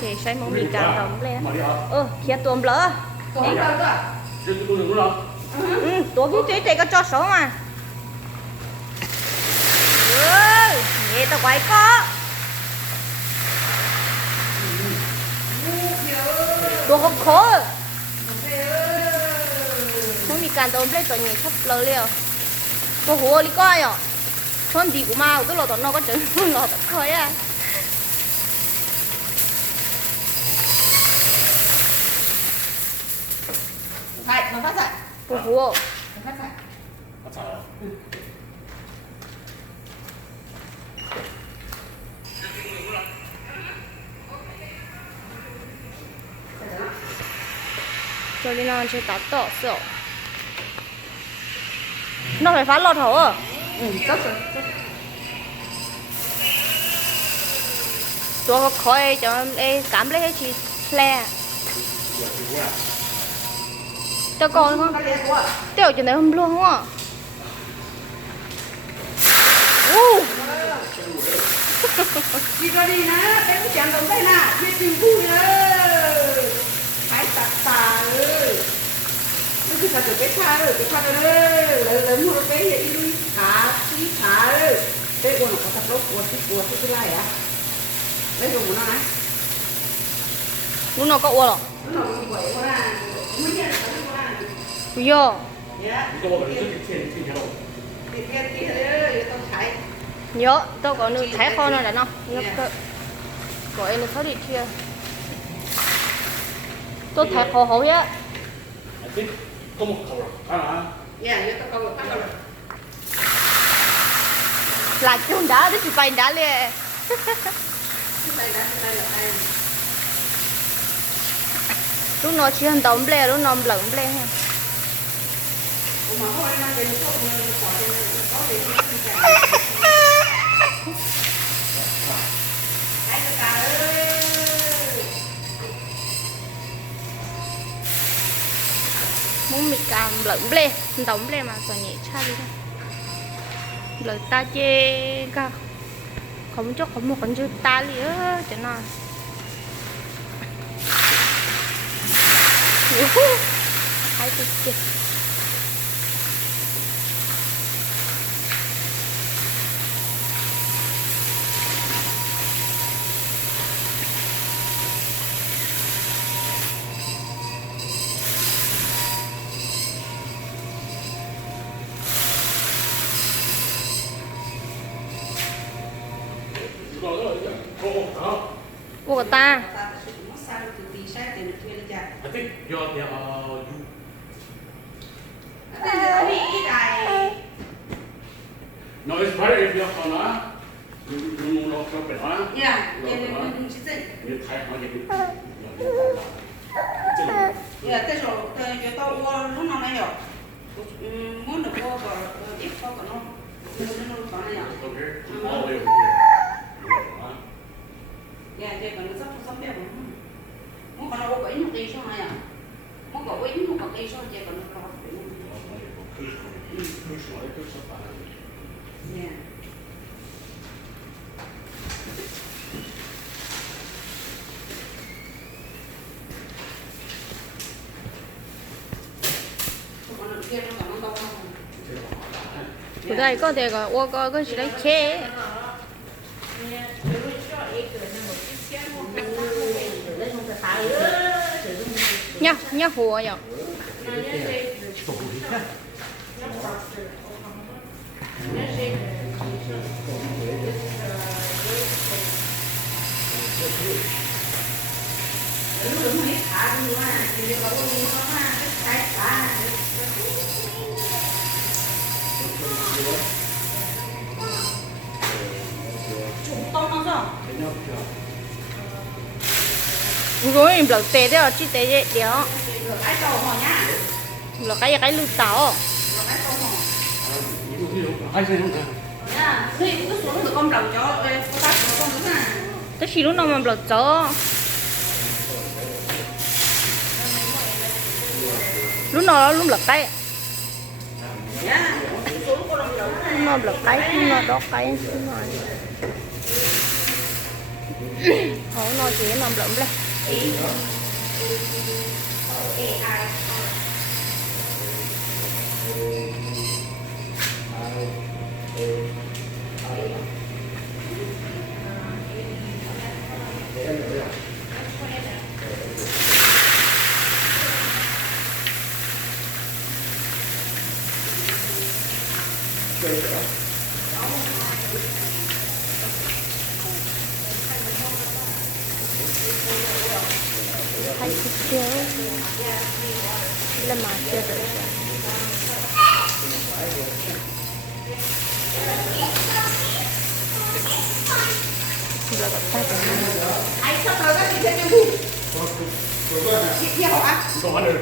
thì sai mong mình càng đồng lên kia tuồng lỡ tuồng cái chế chạy có cho số mà nghe tao quay có tuồng không khổ mong mình càng đồng lên tao nhảy thấp lỡ liều có hùa đi coi à không gì của mau cái lò tao nó có chừng lò tao khơi à Nó phát dậy. bố bố Nó phát dậy. Phát dậy à? cho nên nó sẽ tắt tỏ sợ nó phải phá lọt hổ à Rất rồi. tôi có khói cho em cảm lấy hết chị le cho con không tiêu cho này không luôn không ạ Đi ra đi nè, cái cũng chẳng đồng đây nè, đi tìm vui rồi. Phải tạt tà rồi. Nó cứ phải cái pha rồi, lớn mua cái gì đi thả rồi. Cái con nó có tập lốt của cái lai à? Lấy đồ của nó này. lúc nào có uo rồi Nó cũng quậy qua ra. Mới nhớ là nó qua. bây giờ Dạ. 이거 먹으면 이렇게 튀겨. Cái đấy tao thấy. nhớ tôi có nước thái kho nó là nó ngập cơ của em nó đi chia tôi thái kho hậu á 알지? 또 먹고 가보라. 가라. Dạ, giờ tao câu tao câu. là chung đá đấy chị bay đá liền Đây là đây. lúc nó chỉ hơn đống ble lúc nó lẫn ble ha Mà hồi năm bên chỗ mình có cái có muốn mì cam lẫn ble đống ble mà toàn nhẹ cha đi thôi lẫn ta chê cả không cho không một con chữ ta li á cho nó hai cái kia của ta I think your no, it's better if you're gonna you know không phải nói. Dạ, mình chỉ dạy. Như thái nói gì cũng. Dạ, thế rồi tao mua lúc nào này rồi. Muốn được mua vào ít không có nó. Nó có này à. Okay. All the way over here. Dạ, vậy còn nó sắp bèo. Muốn còn nó có ít một tí số này à. Muốn có ít một tí số vậy còn nó có. Dạ. của đây có thể gọi ô có chỉ đấy chế nhá nhá hùa nhở rồi em lợn tê đấy chỉ tê vậy đéo là cái lư tảo Ai xem không? cái gì lúc nào mà lợn chó lúc nào lúc lợn tay nó lợn tay nó đó cái nói chuyện nằm lụm lên. Hay chưa? Là mà chưa được. Rồi bắt tay vào nhau. Ai sắp tới các chị sẽ tiêu thụ. Chị theo hả? Có được.